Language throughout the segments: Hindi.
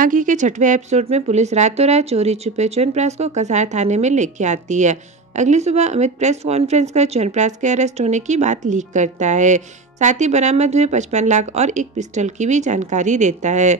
बाकी के 6वें एपिसोड में पुलिस रातों रात चोरी छुपे च्यवनप्राश को कसार थाने में लेके आती है। अगली सुबह अमित प्रेस कॉन्फ्रेंस कर च्यवनप्राश के अरेस्ट होने की बात लीक करता है। साथ ही बरामद हुए 55 लाख और एक पिस्टल की भी जानकारी देता है।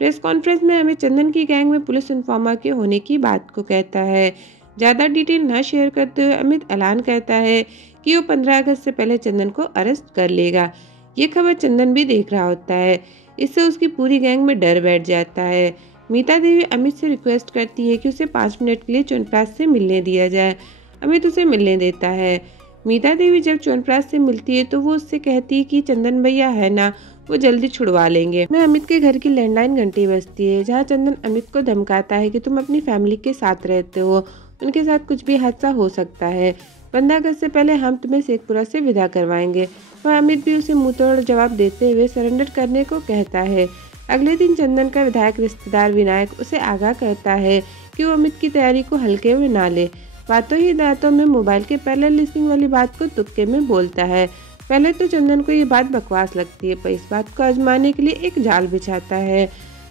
प्रेस कॉन्फ्रेंस में अमित चंदन की गैंग में पुलिस इन्फॉर्मर के होने की बात को कहता है। ज्यादा डिटेल न शेयर करते हुए अमित ऐलान करता है कि वो 15 अगस्त से पहले चंदन को अरेस्ट कर लेगा। ये खबर चंदन भी देख रहा होता है। इससे उसकी पूरी गैंग में डर बैठ जाता है। मीता देवी अमित से रिक्वेस्ट करती है कि उसे 5 मिनट के लिए च्यवनप्राश से मिलने दिया जाए। अमित उसे मिलने देता है। मीता देवी जब च्यवनप्राश से मिलती है तो वो उससे कहती है कि चंदन भैया है ना, वो जल्दी छुड़वा लेंगे। मैं अमित के घर की लैंडलाइन घंटी बजती है, जहाँ चंदन अमित को धमकाता है कि तुम अपनी फैमिली के साथ रहते हो, उनके साथ कुछ भी हादसा हो सकता है। 15 अगस्त से पहले हम तुम्हें शेखपुरा से विदा करवाएंगे। वह अमित भी उसे मुंहतोड़ जवाब देते हुए सरेंडर करने को कहता है। अगले दिन चंदन का विधायक रिश्तेदार विनायक उसे आगाह करता है कि वो अमित की तैयारी को हल्के में ना ले। बातों ही बातों में मोबाइल के पैरेलल लिसनिंग वाली बात को तुक्के में बोलता है। पहले तो चंदन को ये बात बकवास लगती है, पर इस बात को आजमाने के लिए एक जाल बिछाता है।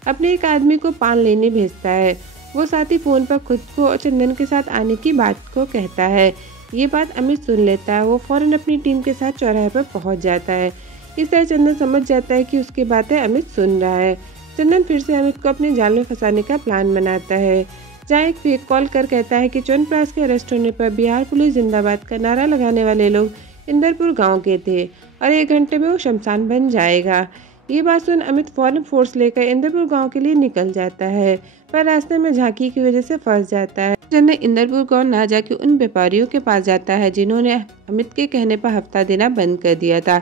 अपने एक आदमी को पान लेने भेजता है। वो साथ ही फोन पर खुद को और चंदन के साथ आने की बात को कहता है। ये बात अमित सुन लेता है। वो फौरन अपनी टीम के साथ चौराहे पर पहुंच जाता है। इस तरह चंदन समझ जाता है कि उसकी बातें अमित सुन रहा है। चंदन फिर से अमित को अपने जाल में फंसाने का प्लान बनाता है, जहाँ एक फेक कॉल कर कहता है कि च्यवनप्राश के अरेस्ट होने पर बिहार पुलिस जिंदाबाद का नारा लगाने वाले लोग इंदरपुर गांव के थे और 1 घंटे में वो शमशान बन जाएगा। ये बात सुन अमित फौरन फोर्स लेकर इंदरपुर गांव के लिए निकल जाता है, पर रास्ते में झांकी की वजह से फंस जाता है। चंदन इंदरपुर गांव ना जाके उन व्यापारियों के पास जाता है जिन्होंने अमित के कहने पर हफ्ता देना बंद कर दिया था।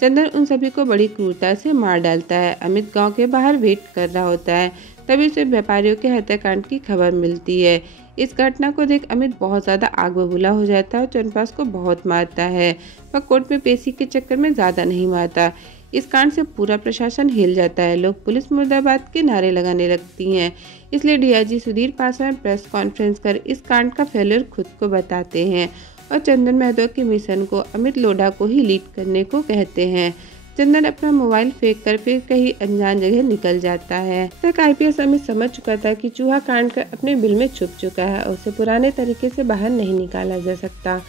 चंदन उन सभी को बड़ी क्रूरता से मार डालता है। अमित गांव के बाहर वेट कर रहा होता है, तभी उसे व्यापारियों के हत्याकांड की खबर मिलती है। इस घटना को देख अमित बहुत ज्यादा आग बबूला हो जाता है और च्यवनप्राश को बहुत मारता है, पर कोर्ट में पेशी के चक्कर में ज्यादा नहीं मारता। इस कांड से पूरा प्रशासन हिल जाता है। लोग पुलिस मुर्दाबाद के नारे लगाने लगती हैं। इसलिए DIG Sudhir Paswan press conference कर इस कांड का फेलियर खुद को बताते हैं और चंदन महतो के मिशन को अमित लोढ़ा को ही लीड करने को कहते हैं। चंदन अपना मोबाइल फेंक कर फिर कहीं अनजान जगह निकल जाता है। तक आईपीएस अमित समझ चुका था कि चूहा कांड कर अपने बिल में छुप चुका है और उसे पुराने तरीके से बाहर नहीं निकाला जा सकता।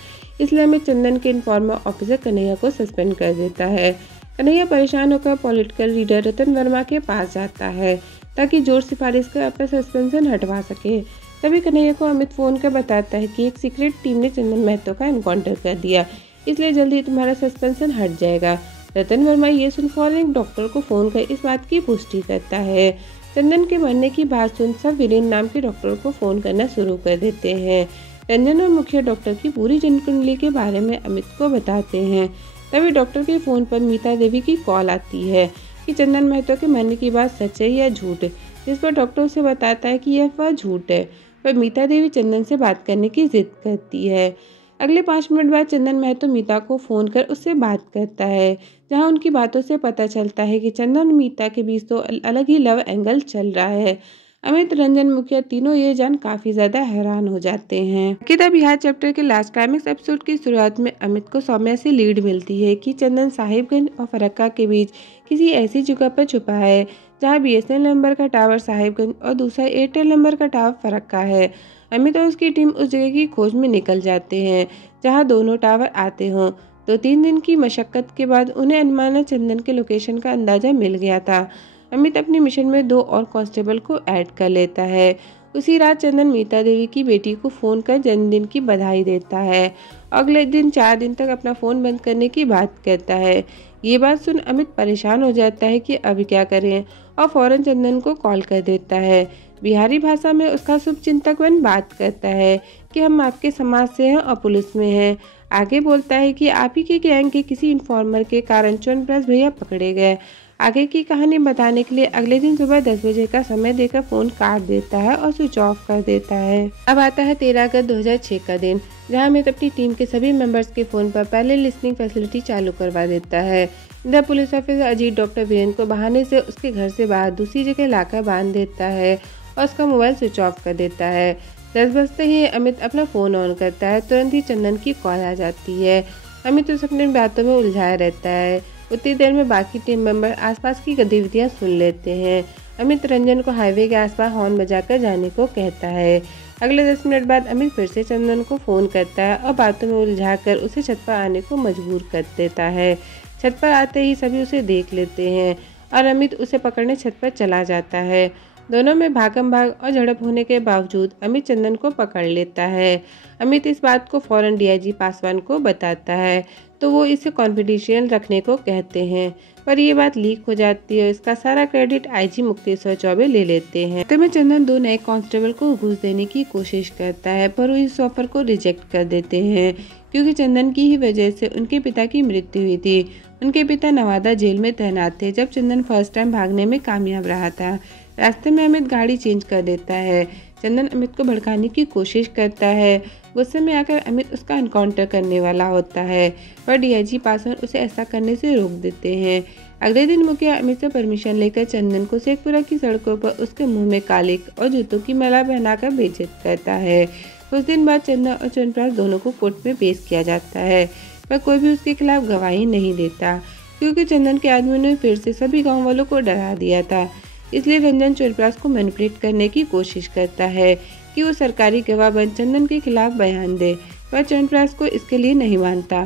इसलिए अमित चंदन के इन्फॉर्मर ऑफिसर कन्हैया को सस्पेंड कर देता है। कन्हैया परेशान होकर पॉलिटिकल लीडर रतन वर्मा के पास जाता है ताकि जोर सिफारिश कर अपना सस्पेंशन हटवा सके। तभी कन्हैया को अमित फोन कर बताता है कि एक सीक्रेट टीम ने चंदन महतो का एनकाउंटर कर दिया, इसलिए जल्दी तुम्हारा सस्पेंशन हट जाएगा। रतन वर्मा ये सुन फौरन एक डॉक्टर को फोन कर इस बात की पुष्टि करता है। चंदन के मरने की बात सुन सब वीरेन नाम के डॉक्टर को फोन करना शुरू कर देते हैं। रंजन और मुखिया डॉक्टर की पूरी जनकुंडली के बारे में अमित को बताते हैं। तभी डॉक्टर के फोन पर मीता देवी की कॉल आती है कि चंदन महतो के मरने की बात सच है या झूठ है, जिस पर डॉक्टर उसे बताता है कि यह वह झूठ है, पर मीता देवी चंदन से बात करने की जिद करती है। अगले 5 मिनट बाद चंदन महतो मीता को फोन कर उससे बात करता है, जहां उनकी बातों से पता चलता है कि चंदन और मीता के बीच तो अलग ही लव एंगल चल रहा है। अमित, रंजन, मुखिया तीनों ये जान काफी ज्यादा हैरान हो जाते हैं। किताब बिहार चैप्टर के लास्ट क्लाइमेक्स एपिसोड की शुरुआत में अमित को सौम्या से लीड मिलती है कि चंदन साहिबगंज और फरक्का के बीच किसी ऐसी जगह पर छुपा है जहां बीएसएनएल नंबर का टावर साहिबगंज और दूसरा एयरटेल नंबर का टावर फरक्का है। अमित और उसकी टीम उस जगह की खोज में निकल जाते हैं जहां दोनों टावर आते हों। 2-3 दिन की मशक्कत के बाद उन्हें अनमाना चंदन के लोकेशन का अंदाजा मिल गया था। अमित अपनी मिशन में 2 और कांस्टेबल को ऐड कर लेता है। उसी रात चंदन मीता देवी की बेटी को फोन कर जन्मदिन की बधाई देता है। अगले दिन 4 दिन तक अपना फोन बंद करने की बात कहता है। ये बात सुन अमित परेशान हो जाता है कि अब क्या करें और फौरन चंदन को कॉल कर देता है। बिहारी भाषा में उसका शुभचिंतक बात करता है कि हम आपके समाज से हैं और पुलिस में हैं। आगे बोलता है कि आप ही के गैंग के किसी इन्फॉर्मर के कारण च्यवनप्राश भैया पकड़े गए। आगे की कहानी बताने के लिए अगले दिन सुबह 10 बजे का समय देकर फोन काट देता है और स्विच ऑफ कर देता है। अब आता है 13 अगस्त 2006 का दिन, जहां अमित अपनी टीम के सभी मेंबर्स के फोन पर पहले लिसनिंग फैसिलिटी चालू करवा देता है। इधर police officer Ajit doctor Viren को बहाने से उसके घर से बाहर दूसरी जगह लाकर बांध देता है और उसका मोबाइल स्विच ऑफ कर देता है। 10 बजते ही अमित अपना फोन ऑन करता है। तुरंत ही चंदन की कॉल आ जाती है। अमित उस अपने बातों में उलझाया रहता है। उतनी देर में बाकी टीम मेंबर आसपास की गतिविधियां सुन लेते हैं। अमित रंजन को हाईवे के आसपास हॉर्न बजाकर जाने को कहता है। अगले 10 मिनट बाद अमित फिर से चंदन को फ़ोन करता है और बातों में उलझाकर उसे छत पर आने को मजबूर कर देता है। छत पर आते ही सभी उसे देख लेते हैं और अमित उसे पकड़ने छत पर चला जाता है। दोनों में भागम भाग और झड़प होने के बावजूद अमित चंदन को पकड़ लेता है। अमित इस बात को फौरन डीआईजी पासवान को बताता है तो वो इसे कॉन्फिडेंशियल रखने को कहते हैं, पर ये बात लीक हो जाती है। इसका सारा क्रेडिट आईजी मुक्तेश्वर चौबे ले लेते हैं। तो में चंदन 2 नए कांस्टेबल को घूस देने की कोशिश करता है, पर वो इस ऑफर को रिजेक्ट कर देते हैं क्योंकि चंदन की ही वजह से उनके पिता की मृत्यु हुई थी। उनके पिता नवादा जेल में तैनात थे जब चंदन फर्स्ट टाइम भागने में कामयाब रहा था। रास्ते में अमित गाड़ी चेंज कर देता है। चंदन अमित को भड़काने की कोशिश करता है। गुस्से में आकर अमित उसका एनकाउंटर करने वाला होता है, पर डीआईजी पासवान उसे ऐसा करने से रोक देते हैं। अगले दिन मुखिया अमित से परमिशन लेकर चंदन को शेखपुरा की सड़कों पर उसके मुंह में कालिक और जूतों की माला पहनाकर बेइज्जत करता है। कुछ दिन बाद चंदन और च्यवनप्राश दोनों को कोर्ट में पेश किया जाता है, पर कोई भी उसके खिलाफ गवाही नहीं देता क्योंकि चंदन के आदमियों ने फिर से सभी गाँव वालों को डरा दिया था। इसलिए रंजन च्यवनप्राश को मैनिपुलेट करने की कोशिश करता है कि वो सरकारी गवाह बन चंदन के खिलाफ बयान दे, पर च्यवनप्राश को इसके लिए नहीं मानता।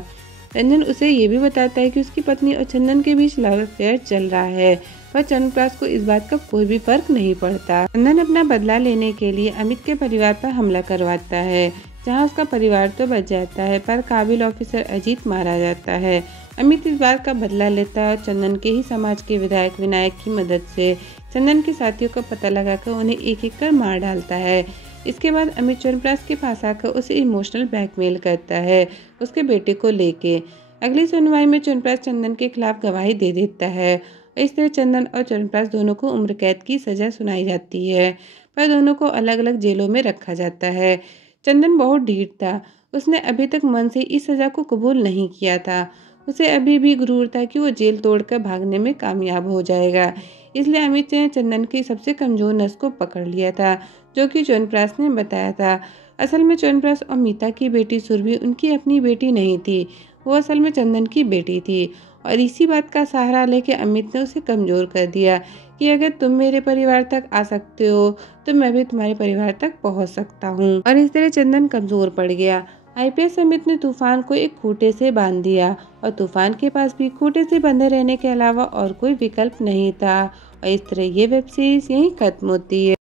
रंजन उसे ये भी बताता है कि उसकी पत्नी और चंदन के बीच लव अफेयर चल रहा है, पर च्यवनप्राश को इस बात का कोई भी फर्क नहीं पड़ता। चंदन अपना बदला लेने के लिए अमित के परिवार पर हमला करवाता है, जहाँ उसका परिवार तो बच जाता है पर काबिल ऑफिसर अजीत मारा जाता है। अमित इस बात का बदला लेता है और चंदन के ही समाज के विधायक विनायक की मदद से चंदन के साथियों का पता लगाकर उन्हें एक एक कर मार डालता है। इसके बाद अमित च्यवनप्राश के पास आकर उसे इमोशनल ब्लैकमेल करता है उसके बेटे को लेके। अगली सुनवाई में च्यवनप्राश चंदन के खिलाफ गवाही दे देता है। इस तरह चंदन और च्यवनप्राश दोनों को उम्र कैद की सजा सुनाई जाती है, पर दोनों को अलग अलग जेलों में रखा जाता है। चंदन बहुत ढीठ था, उसने अभी तक मन से इस सजा को कबूल नहीं किया था। उसे अभी भी गुरूर था कि वो जेल तोड़कर भागने में कामयाब हो जाएगा। इसलिए अमित ने चंदन की सबसे कमजोर नस को पकड़ लिया था, जो कि च्यवनप्राश ने बताया था। असल में च्यवनप्राश और मीता की बेटी सुरभि उनकी अपनी बेटी नहीं थी, वो असल में चंदन की बेटी थी। और इसी बात का सहारा लेके अमित ने उसे कमजोर कर दिया कि अगर तुम मेरे परिवार तक आ सकते हो तो मैं भी तुम्हारे परिवार तक पहुंच सकता हूं। और इस तरह चंदन कमजोर पड़ गया। आईपीएस अमित ने तूफान को एक खूंटे से बांध दिया और तूफान के पास भी खूंटे से बंधे रहने के अलावा और कोई विकल्प नहीं था। और इस तरह ये वेब सीरीज यहीं खत्म होती है।